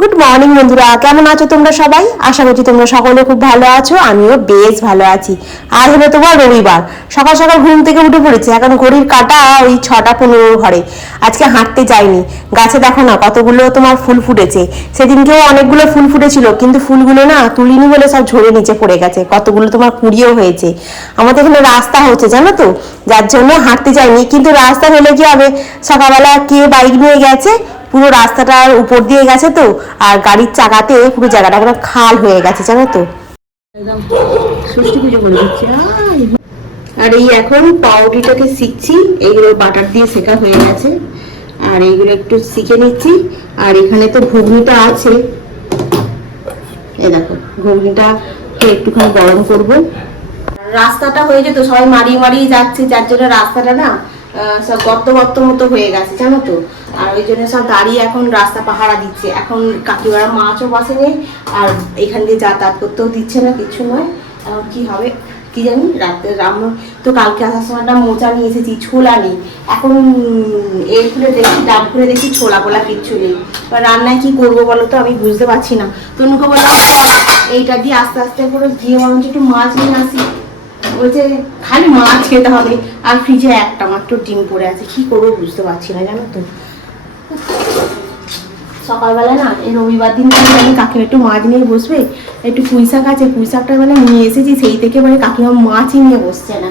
Good morning বন্ধুরা, কেমন আছো তোমরা সবাই? আশা করছি তোমরা সকলে খুব ভালো আছো। আমিও বেশ ভালো আছি। আজ হলো তোমার রবিবার। সকাল সকাল ঘুম থেকে উঠে পড়েছে, এখন ঘড়ির কাঁটা ওই 6:15 ঘরে। আজকে হাঁটতে যাইনি। গাছে দেখো না কতগুলো তোমার ফুল ফুটেছে। সেদিনকেও অনেকগুলো ফুল ফুটেছিল, কিন্তু ফুলগুলো না তুলিনি বলে সব ঝরে নিচে পড়ে গেছে। কতগুলো তোমার কুড়িয়েও হয়েছে। আমাদের এখানে রাস্তা হচ্ছে জানো তো, যার জন্য হাঁটতে যাইনি। কিন্তু রাস্তা হলে কি হবে, সকালবেলা কে বাইক নিয়ে গেছে, পুরো রাস্তাটার উপর দিয়ে গেছে তো, আর গাড়ির চাকাতে পুরো জায়গাটা পুরো খাল হয়ে গেছে জানো তো। একদম ষষ্ঠী পুজো করে দিচ্ছি। আর এই এখন পাউরুটিটাকে শিখছি। এইগুলো বাটার দিয়ে শেখা হয়ে গেছে, আর এইগুলো একটু শিখে নিচ্ছি। আর এখানে তো ঘুগনিটা আছে, এই দেখো ঘুগনিটা একটুখানি গরম করবো। রাস্তাটা হয়ে যেত, সবাই মারিয়ে মারিয়ে যাচ্ছে, যার জন্য রাস্তাটা না সব গর্ত গর্ত মতো হয়ে গেছে জানো তো। আর ওই জন্য সব দাঁড়িয়ে এখন রাস্তা পাহারা দিচ্ছে। এখন কাকিমারা মাছও বসেনি, আর এখান দিয়ে যাতায়াত করতেও দিচ্ছে না, কিছু নয়। এখন কি হবে কি জানি। রাতে রান্না তো কালকে আসার সময়টা মোচা নিয়ে এসেছি, ছোলা নেই। এখন এর খুলে দেখি, ডাব খুলে দেখি ছোলা পোলা কিচ্ছু নেই। এবার রান্নায় কি করবো বলো তো, আমি বুঝতে পারছি না। তনুকে বললাম এইটা দিয়ে আস্তে আস্তে করে গিয়ে বরঞ্চ একটু মাছ নিয়ে আসি। বলছে খালি মাছ খেতে হবে, আর ফ্রিজে একটা মাত্র ডিম পড়ে আছে। কি করবো বুঝতে পারছি না জানো তো। সকালবেলা না এই রবিবার দিন আমি কাকিমা একটু মাছ নিয়ে বসবে, একটু পুঁই শাক আছে, পুঁই শাকটা মানে নিয়ে এসেছি, সেই থেকে মানে কাকিমা মাছই নিয়ে বসছে না।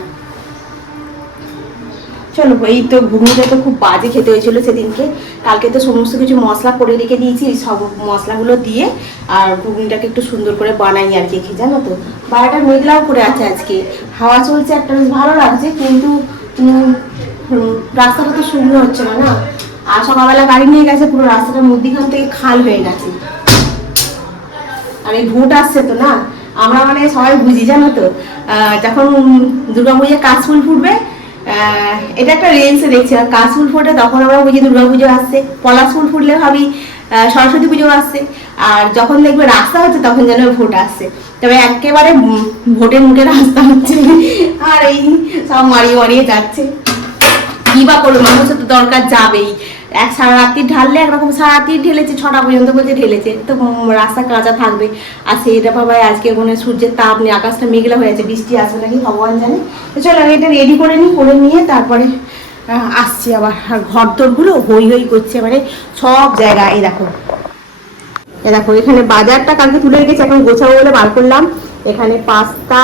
চলো, এই তো ঘুগনিটা তো খুব বাজে খেতে হয়েছিল সেদিনকে। কালকে তো সমস্ত কিছু মশলা করে রেখে দিয়েছি, সব মশলাগুলো দিয়ে আর ঘুগনিটাকে একটু সুন্দর করে বানাই আর কি, জানো তো। বাড়িটা মেঘলাও করে আছে আজকে, হাওয়া চলছে, একটা বেশ ভালো লাগছে। কিন্তু রাস্তাটা তো শুকনো হচ্ছে না না। আর সকালবেলা গাড়ি নিয়ে গেছে, পুরো রাস্তাটার মধ্যিখান থেকে খাল হয়ে গেছে। আর এই ভোট আসছে তো না, আমরা মানে সবাই বুঝি জানো তো, যখন দুর্গাপূজায় কাশফুল ফুটবে, এটা একটা রিলসে দেখছিলাম, কাশফুল ফোটে তখন আমরা বুঝি দুর্গাপুজো আসছে। পলাশ ফুল ফুটলে ভাবি সরস্বতী পুজো আসছে। আর যখন দেখবে রাস্তা হচ্ছে তখন যেন ভোট আসছে। তবে একেবারে ভোটের মুখে রাস্তা হচ্ছে, আর এই সব মারিয়ে মারিয়ে যাচ্ছে। কি বা করলো, মানুষের তো দরকার যাবেই। সারা রাত্রি ঢাললে একরকম, সারা রাত্রি ঢেলেছে, 6টা পর্যন্ত বলছে ঢেলেছে, তো রাস্তা কাঁচা থাকবে। আর সেইটা ভাবাই আজকে মনে সূর্যের তাপ নেই, আকাশটা মেঘলা হয়ে আছে, বৃষ্টি আসবে নাকি ভগবান জানে। তো চলো আমি এটা রেডি করে নিই, করে নিয়ে তারপরে আসছি আবার। আর ঘর দোরগুলো হই হই করছে, মানে সব জায়গায়। এই দেখো এখানে বাজারটা কালকে তুলে রেখেছি, এখন গোছাবো বলে বার করলাম। এখানে পাস্তা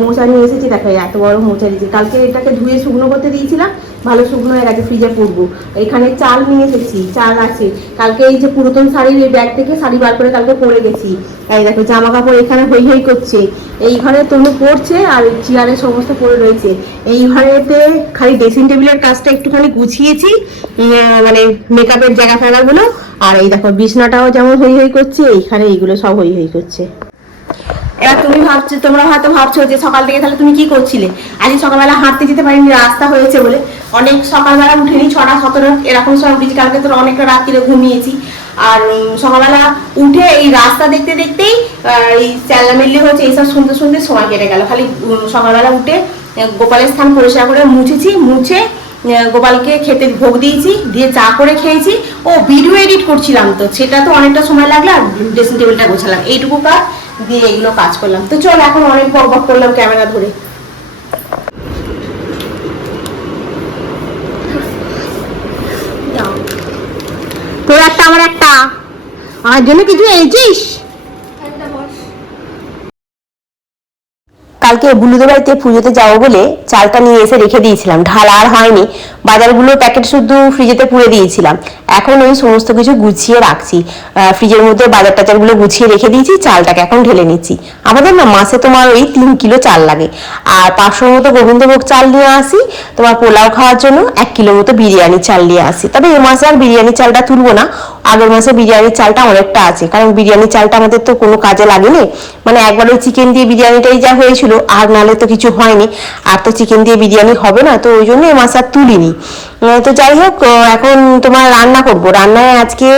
মোচা নিয়ে এসেছি, দেখো এত বড় মোচা দিয়েছি। কালকে এটাকে ধুয়ে শুকনো করতে দিয়েছিলাম, ভালো শুকনো হয়ে গেছে, ফ্রিজে পড়বো। এখানে চাল নিয়ে এসেছি, চাল আছে। কালকে এই যে পুরাতন শাড়ির এই ব্যাগ থেকে শাড়ি বার করে কালকে পরে গেছি। এই দেখো জামা কাপড় এখানে হই হই করছে। এই ঘরে তনু পড়ছে, আর চেয়ারে সমস্ত পড়ে রয়েছে। এই ঘরেতে খালি ড্রেসিং টেবিলের কাজটা একটুখানি গুছিয়েছি, মানে মেকআপের জায়গা ফায়গাগুলো। আর এই দেখো বিছনাটাও যেমন হই হই করছে, এইখানে এইগুলো সব হই হই করছে। এবার তুমি ভাবছো, তোমরা হয়তো ভাবছো যে সকাল থেকে তাহলে তুমি কি করছিলে। আজ সকালবেলা হাঁটতে যেতে পারিনি, রাস্তা হয়েছে বলে। অনেক সকালবেলা উঠেনি, 6টা 17 এরকম সময় উঠেছি। কালকে তো অনেকটা রাত্রিরে ঘুমিয়েছি। আর সকালবেলা উঠে এই রাস্তা দেখতে দেখতেই এই চেল্লামেল্লি হচ্ছে, এইসব শুনতে শুনতে সময় কেটে গেল। খালি সকালবেলা উঠে গোপালের স্থান পরিষ্কার করে মুছেছি, মুছে গোপালকে খেতে ভোগ দিয়েছি, দিয়ে চা করে খেয়েছি। ও ভিডিও এডিট করছিলাম, তো সেটা তো অনেকটা সময় লাগলো। আর ড্রেসিং টেবিলটা গোছালাম, এইটুকু কাজ দিয়ে এগুলো কাজ করলাম। তো চল, এখন অনেক বক বক করলাম ক্যামেরা ধরে। তোর একটা আমার একটা, আমার জন্য কিছু এনেছিস? কালকে বুলুদের বাড়িতে পুজোতে যাবো বলে চালটা নিয়ে এসে রেখে দিয়েছিলাম, ঢালা আর হয়নি। বাজারগুলো প্যাকেট শুধু ফ্রিজেতে পুড়ে দিয়েছিলাম। এখন ওই সমস্ত কিছু গুছিয়ে রাখছি, ফ্রিজের মধ্যে বাজার টাজারগুলো গুছিয়ে রেখে দিয়েছি। চালটাকে এখন ঢেলে নিচ্ছি। আমাদের না মাসে তোমার ওই 3 কিলো চাল লাগে। আর 500 মতো গোবিন্দভোগ চাল নিয়ে আসি তোমার পোলাও খাওয়ার জন্য, 1 কিলো মতো বিরিয়ানির চাল নিয়ে আসি। তবে এ মাসে আর বিরিয়ানির চালটা তুলবো না, আগের মাসে বিরিয়ানির চালটা অনেকটা আছে, কারণ বিরিয়ানির চালটা আমাদের তো কোনো কাজে লাগেনি। মানে একবার ওই চিকেন দিয়ে বিরিয়ানিটাই যা হয়েছিল, আর নালে তো কিছু হয়নি। আর তো চিকেন দিয়ে বিরিয়ানি হবে না, তো ওই জন্য এ মাছ আর তুলিনি। তো যাই হোক, এখন তোমার রান্না করব। রান্নায় আজকে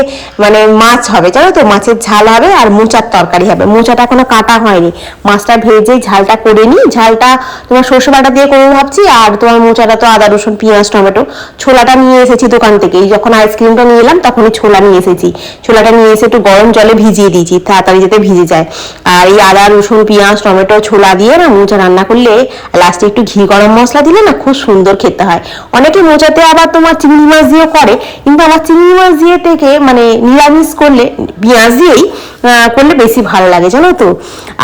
মানে মাছ হবে জানো তো, মাছের ঝাল হবে আর মোচার তরকারি হবে। মোচাটা এখনো কাটা হয়নি, মাছটা ভেজে ঝালটা করে নিই। ঝালটা তোমার সর্ষে বাটা দিয়ে করবো ভাবছি। আর তোমার মোচাটা তো আদা রসুন পেঁয়াজ টমেটো। ছোলাটা নিয়ে এসেছি দোকান থেকে, যখন আইসক্রিমটা নিয়ে এলাম তখনই ছোলা নিয়ে নিয়ে এসেছি। ছোলাটা নিয়ে এসে একটু গরম জলে ভিজিয়ে দিয়েছি, তাড়াতাড়ি যাতে ভিজে যায়। আর এই আদা রসুন পেঁয়াজ টমেটো ছোলা দিয়ে না মোচা রান্না করলে লাস্টে একটু ঘি গরম মশলা দিলে না খুব সুন্দর খেতে হয়। অনেকে মোচাতে আবার তোমার চিংড়ি মাছ দিয়েও করে, কিন্তু আমার চিংড়ি মাছ দিয়ে থেকে মানে নিরামিষ করলে পেঁয়াজ দিয়েই করলে বেশি ভালো লাগে, জানো তো।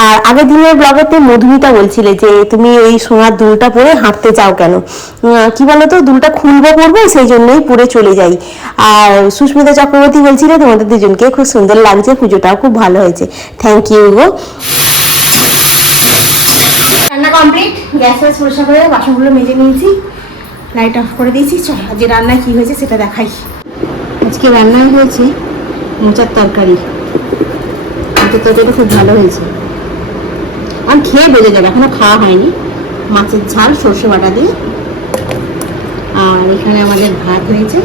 আর আগের দিনের ব্লগেতে মধুমিতা বলছিলে যে তুমি ওই সোনার দুলটা পরে হাঁটতে চাও কেন, কি বলতো দুলটা খুলবো পরবো সেই জন্যই পরে চলে যাই। আর সুস্মিতা চক্রবর্তী বলছিলে তোমাদের দুজনকে খুব সুন্দর লাগছে, পুজোটাও খুব ভালো হয়েছে। থ্যাংক ইউ গো। রান্না কমপ্লিট, গ্যাস ফ্যাস পরিষ্কার করে বাসনগুলো মেজে নিয়েছি, লাইট অফ করে দিয়েছি। চল যে রান্নায় কি হয়েছে সেটা দেখাই। আজকে রান্নায় হয়েছে মোচার তরকারি। মোচার তরকারিটা খুব ভালো হয়েছে, আমি খেয়ে বোঝা যাবে, এখনো খাওয়া হয়নি। মাছের ঝাল সর্ষে বাটা দিয়ে, আর এখানে আমাদের ভাত হয়েছে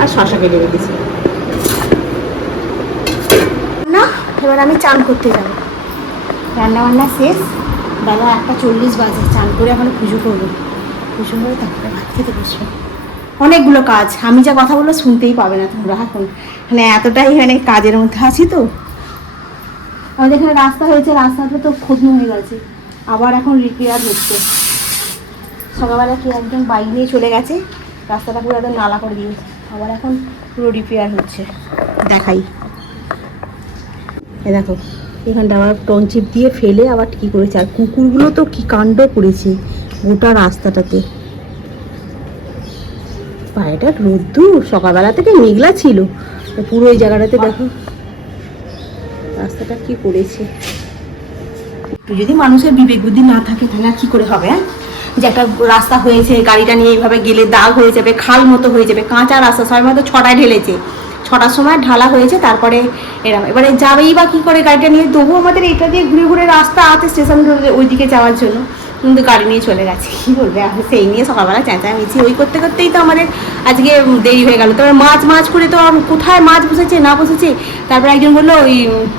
আর শশা কেটে রেখেছি না। এবার আমি চান করতে যাবো, রান্না বান্না শেষ, বেলা 1:40 বাজে। চান করে এখন পুজো করবো, পুজো করে তারপরে ভাত খেতে বসবো। অনেকগুলো কাজ, আমি যা কথা বলবো শুনতেই পাবে না তোমরা এখন, মানে এতটাই মানে কাজের মধ্যে আছি। তো আমাদের এখানে রাস্তা হয়েছে, রাস্তাটা তো ক্ষতি হয়ে গেছে, আবার এখন রিপেয়ার হচ্ছে। সকালবেলা কি একজন বাইক নিয়ে চলে গেছে, রাস্তাটা পুরো একদম নালা করে দিয়েছে, আবার এখন পুরো রিপেয়ার হচ্ছে। দেখাই, এ দেখো এখানটা আবার টনচিপ দিয়ে ফেলে আবার কি করেছে। আর কুকুরগুলো তো কি কাণ্ড করেছে গোটা রাস্তাটাতে। পায়েটা রোদ্দুর, সকালবেলা থেকে মেঘলা ছিল, পুরো ওই জায়গাটাতে দেখো রাস্তাটা কি করেছে। একটু যদি মানুষের বিবেক বুদ্ধি না থাকে তাহলে আর কি করে হবে। যে একটা রাস্তা হয়েছে, গাড়িটা নিয়ে এইভাবে গেলে দাগ হয়ে যাবে, খাল মতো হয়ে যাবে, কাঁচা রাস্তা, সবাই মতো 6টায় ঢেলেছে, 6টার সময় ঢালা হয়েছে, তারপরে এরকম এবারে যাবেই বা কী করে গাড়িটা নিয়ে। তবু আমাদের এটা দিয়ে ঘুরে ঘুরে রাস্তা আছে স্টেশন ওইদিকে যাওয়ার জন্য, কিন্তু গাড়ি নিয়ে চলে গেছে। কী বলবে, আমি সেই নিয়ে সকালবেলা চেঁচামেচি ওই করতে করতেই তো আমাদের আজকে দেরি হয়ে গেল। তারপরে মাছ করে তো কোথায় মাছ বসেছে না বসেছে, তারপরে একজন বললো ওই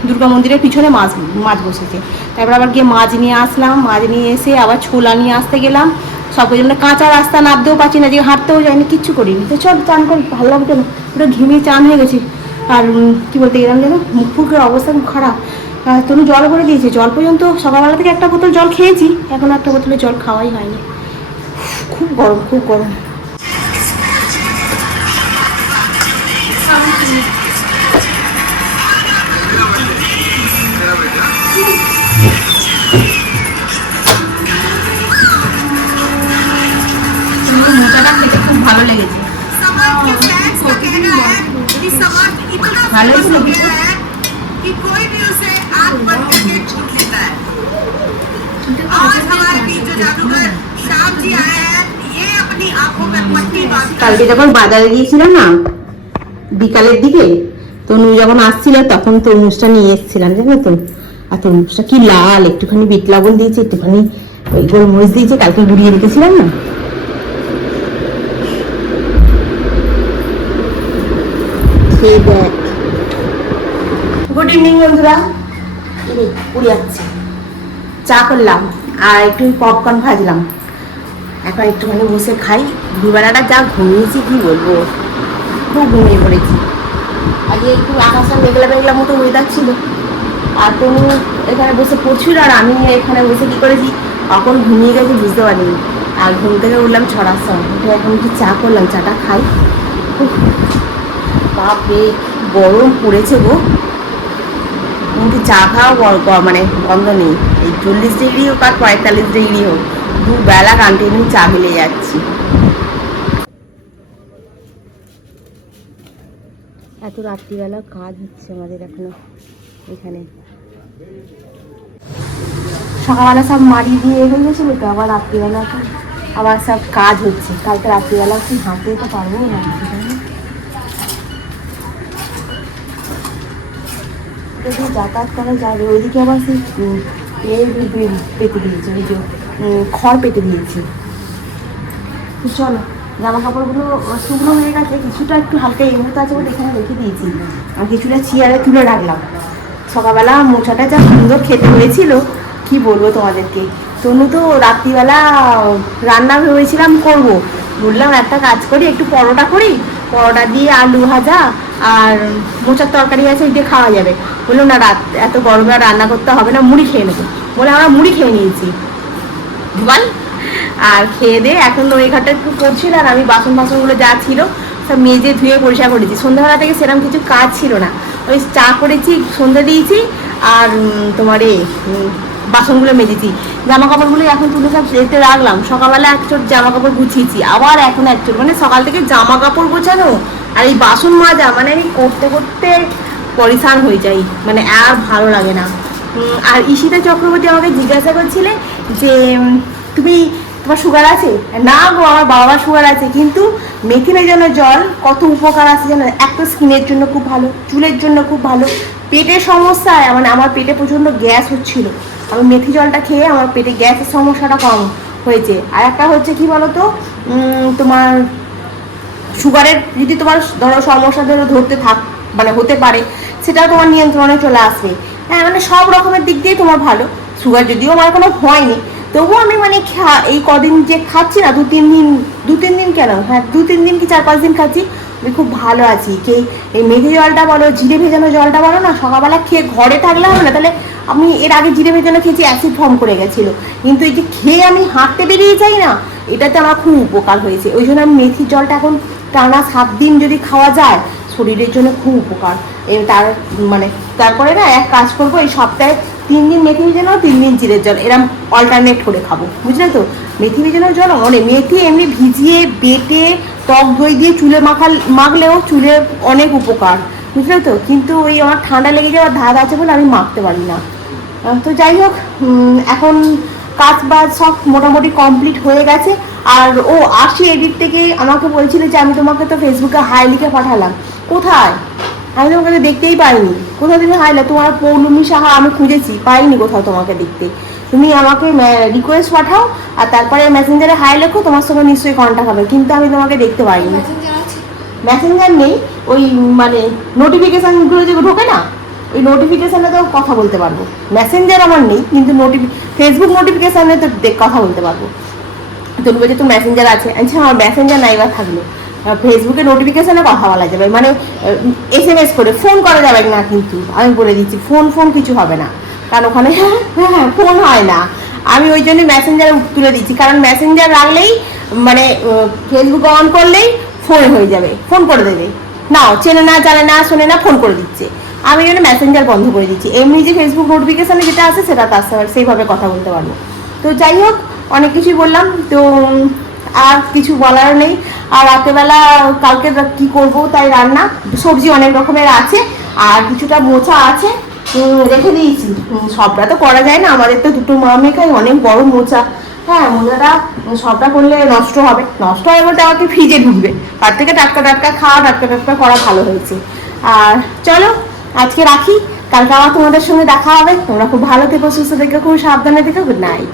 দুর্গা মন্দিরের পিছনে মাছ বসেছে। তারপর আবার গিয়ে মাছ নিয়ে আসলাম, মাছ নিয়ে এসে আবার ছোলা নিয়ে আসতে গেলাম। সব জন্য কাঁচা রাস্তা নামতেও পারছি না, যে হাঁটতেও যায়নি, কিচ্ছু করিনি। তো চল চান করি, ভালো লাগবে না, পুরো ঘেমে চান হয়ে গেছি। আর কি বলতে গেলাম যেন, মুখ ফুকের অবস্থা খুব খারাপ। তনু জল ভরে দিয়েছে, জল পর্যন্ত সকালবেলা থেকে একটা বোতল জল খেয়েছি, এখন একটা বোতলে জল খাওয়াই হয়নি। খুব গরম, খুব গরম। মোচাটা খেতে খুব ভালো লেগেছে, ভালো লেগেছে। कि कोई भी उसे आंख बंद करके छूट लेता है। आज हमारे बीच जो जादूगर श्याम जी आए हैं, ये अपनी आंखों में पट्टी बांध। কালকে যখন বাজারে গিয়েছিলাম না বিকালের দিকে, তনু যখন আসছিল তখন তরমুজটা নিয়ে এসেছিলাম, জানো তো। আর তরমুজটা কি লাল, একটুখানি বিট লবণ দিয়েছে, একটুখানি ওই গোলমরিচ দিয়েছে, কালকে গুঁড়িয়ে রেখেছিলাম না। সেই দেখ। গুড ইভিনিং বন্ধুরা, পুরি যাচ্ছে, চা করলাম আর একটু পপকর্ন ভাজলাম, এখন একটুখানি বসে খাই। দুবেলাটা যা ঘুমিয়েছি কি বলবো, খুব ঘুমিয়ে পড়েছি। আজকে একটু আকাশটা মেঘলা মেঘলা মতো ওয়েদার ছিল, আর তুমি এখানে বসে পড়ছিল, আর আমি এখানে বসে কী করেছি, কখন ঘুমিয়ে গেছি বুঝতে পারিনি। আর ঘুম থেকে উঠলাম 6টার সময়, উঠে এখন একটু চা করলাম, চাটা খাই। বাপরে গরম পড়েছে গো, কিন্তু চা খাওয়া মানে বন্ধ নেই। এই 40 ডিগ্রি হোক আর 45 ডিগ্রি হোক, দুবেলা কন্টিনিউ চা মিলে যাচ্ছি। এত রাত্রিবেলা কাজ হচ্ছে আমাদের এখনো এখানে। সকালবেলা সব মারি দিয়ে হয়ে গেছিল, তো আবার রাত্রিবেলা আবার সব কাজ হচ্ছে। কালকে রাত্রিবেলা কি হাঁটতে তো পারবো না, যাতায়াত করা যাবে। ওইদিকে আবার সেই পেতে দিয়েছে, ওই যে খড় পেতে দিয়েছে। চলো জামা কাপড়গুলো শুকনো হয়ে গেছে, কিছুটা একটু হালকা এমনিতে আছে বলে এখানে রেখে দিয়েছি, আর কিছুটা চেয়ারে তুলে রাখলাম। সকালবেলা মোচাটা যা সুন্দর খেতে হয়েছিল কি বলবো তোমাদেরকে। তনু তো রাত্রিবেলা রান্না ভেবেছিলাম করবো, বললাম একটা কাজ করি, একটু পরোটা করি, পরোটা দিয়ে আলু ভাজা আর মোচার তরকারি আছে, ওই দিয়ে খাওয়া যাবে। বললো না রাত এত গরমে আর রান্না করতে হবে না, মুড়ি খেয়ে নেবো। বলে আমরা মুড়ি খেয়ে নিয়েছি বল। আর খেয়ে দিয়ে এখন ওই ঘরটা একটু করছিল, আর আমি বাসনগুলো যা ছিল সব মেজে ধুয়ে পরিষ্কার করেছি। সন্ধ্যাবেলা থেকে সেরকম কিছু কাজ ছিল না, ওই চা করেছি, সন্ধ্যা দিয়েছি, আর তোমার বাসনগুলো মেজেছি। জামা কাপড়গুলো এখন তুলে সব যেতে রাখলাম। সকালবেলা এক চোট জামা কাপড় গুছিয়েছি, আবার এখন এক চোট, মানে সকাল থেকে জামা কাপড় গোছানো আর এই বাসন মাজা, মানে আমি করতে করতে পরিশান হয়ে যাই, মানে আর ভালো লাগে না। আর ঈশিতা চক্রবর্তী আমাকে জিজ্ঞাসা করছিলে যে তোমার সুগার আছে? না গো, আমার বাবার সুগার আছে, কিন্তু মেথি ভেজানো জল কত উপকার আছে জানো। একটা স্কিনের জন্য খুব ভালো, চুলের জন্য খুব ভালো, পেটের সমস্যায়, মানে আমার পেটে প্রচণ্ড গ্যাস হচ্ছিল, আমি মেথি জলটা খেয়ে আমার পেটে গ্যাসের সমস্যাটা কম হয়েছে। আর একটা হচ্ছে কি বলতো, তোমার সুগারের যদি তোমার ধরো সমস্যা ধরতে মানে হতে পারে, সেটাও তোমার নিয়ন্ত্রণে চলে আসবে। হ্যাঁ, মানে সব রকমের দিক দিয়ে তোমার ভালো। সুগার যদিও আমার কোনো হয়নি, তবুও আমি মানে এই কদিন যে খাচ্ছি না, দু তিন দিন কেন, হ্যাঁ 2-3 দিন কি 4-5 দিন খাচ্ছি, আমি খুব ভালো আছি। এই মেথি জলটা বলো, জিরে ভেজানো জলটা বলো না, সকালবেলা খেয়ে ঘরে থাকলে হবে না। তাহলে আমি এর আগে জিরে ভেজানো খেয়েছি, অ্যাসিড ফর্ম করে গেছিলো, কিন্তু এই যে খেয়ে আমি হাঁটতে বেরিয়ে যাই না, এটাতে আমার খুব উপকার হয়েছে। ওই জন্য আমি মেথির জলটা এখন টানা 7 দিন যদি খাওয়া যায়, শরীরের জন্য খুব উপকার। তারপরে না এক কাজ করবো, এই সপ্তাহে 3 দিন মেথি ভেজানো, 3 দিন জিরের জল, এরম অল্টারনেট করে খাবো, বুঝলে তো। মেথি ভেজানোর জল, মানে মেথি এমনি ভিজিয়ে বেটে টক দই দিয়ে চুলে মাখলেও চুলে অনেক উপকার, বুঝলে তো। কিন্তু ওই আমার ঠান্ডা লেগে যাওয়ার ধাত আছে বলে আমি মাখতে পারি না। তো যাই হোক, এখন কাজ বাজ সব মোটামুটি কমপ্লিট হয়ে গেছে। আর আসি এডিট থেকে আমাকে বলছিল যে আমি তোমাকে তো ফেসবুকে হাই লিখে পাঠালাম, কোথায়? আমি তোমাকে তো দেখতেই পাইনি। কোথাও তুমি হাইলা, তোমার পৌলমী সাহা আমি খুঁজেছি, পাইনি কোথাও তোমাকে দেখতে। তুমি আমাকে রিকোয়েস্ট পাঠাও, আর তারপরে মেসেঞ্জারে হাই লেখো, তোমার সঙ্গে নিশ্চয়ই কন্ট্যাক্ট হবে, কিন্তু আমি তোমাকে দেখতে পাইনি। মেসেঞ্জার নেই, ওই মানে নোটিফিকেশানগুলো যে ঢোকে না, ওই নোটিফিকেশানে তো কথা বলতে পারবো। মেসেঞ্জার আমার নেই, কিন্তু ফেসবুক নোটিফিকেশানে তো কথা বলতে পারবো। তুমি বলছো তো মেসেঞ্জার আছে, আচ্ছা আমার মেসেঞ্জার নাই বা থাকলো, ফেসবুকে নোটিফিকেশানে কথা বলা যাবে, মানে SMS করে, ফোন করা যাবে না, কিন্তু আমি বলে দিচ্ছি ফোন কিছু হবে না, কারণ ওখানে ফোন হয় না। আমি ওই জন্য মেসেঞ্জারে তুলে দিচ্ছি, কারণ মেসেঞ্জার রাখলেই মানে ফেসবুক অন করলেই ফোন হয়ে যাবে, ফোন করে দেবে, নাও চেনে না জানে না শোনে না, ফোন করে দিচ্ছে। আমি জন্য মেসেঞ্জার বন্ধ করে দিচ্ছি, এমনি যে ফেসবুক নোটিফিকেশানে যেটা আছে সেটা তার সাথে সেইভাবে কথা বলতে পারবো। তো যাই হোক, অনেক কিছুই বললাম, তো আর কিছু বলার নেই। আর রাতেরবেলা কালকে কি করব তাই রান্না, সবজি অনেক রকমের আছে, আর কিছুটা মোচা আছে রেখে দিয়েছি। সবটা তো করা যায় না, আমাদের তো দুটো মা মেয়ে খাই, অনেক বড় মোচা। হ্যাঁ, মোচাটা সবটা করলে নষ্ট হবে বলতে আমাকে ফ্রিজে ঢুকবে, তার থেকে টাটকা খাওয়া, টাটকা করা ভালো হয়েছে। আর চলো আজকে রাখি, কালকে আবার তোমাদের সঙ্গে দেখা হবে। তোমরা খুব ভালো থেকো, সুস্থ থেকো, খুব সাবধানে থেকো। Good night.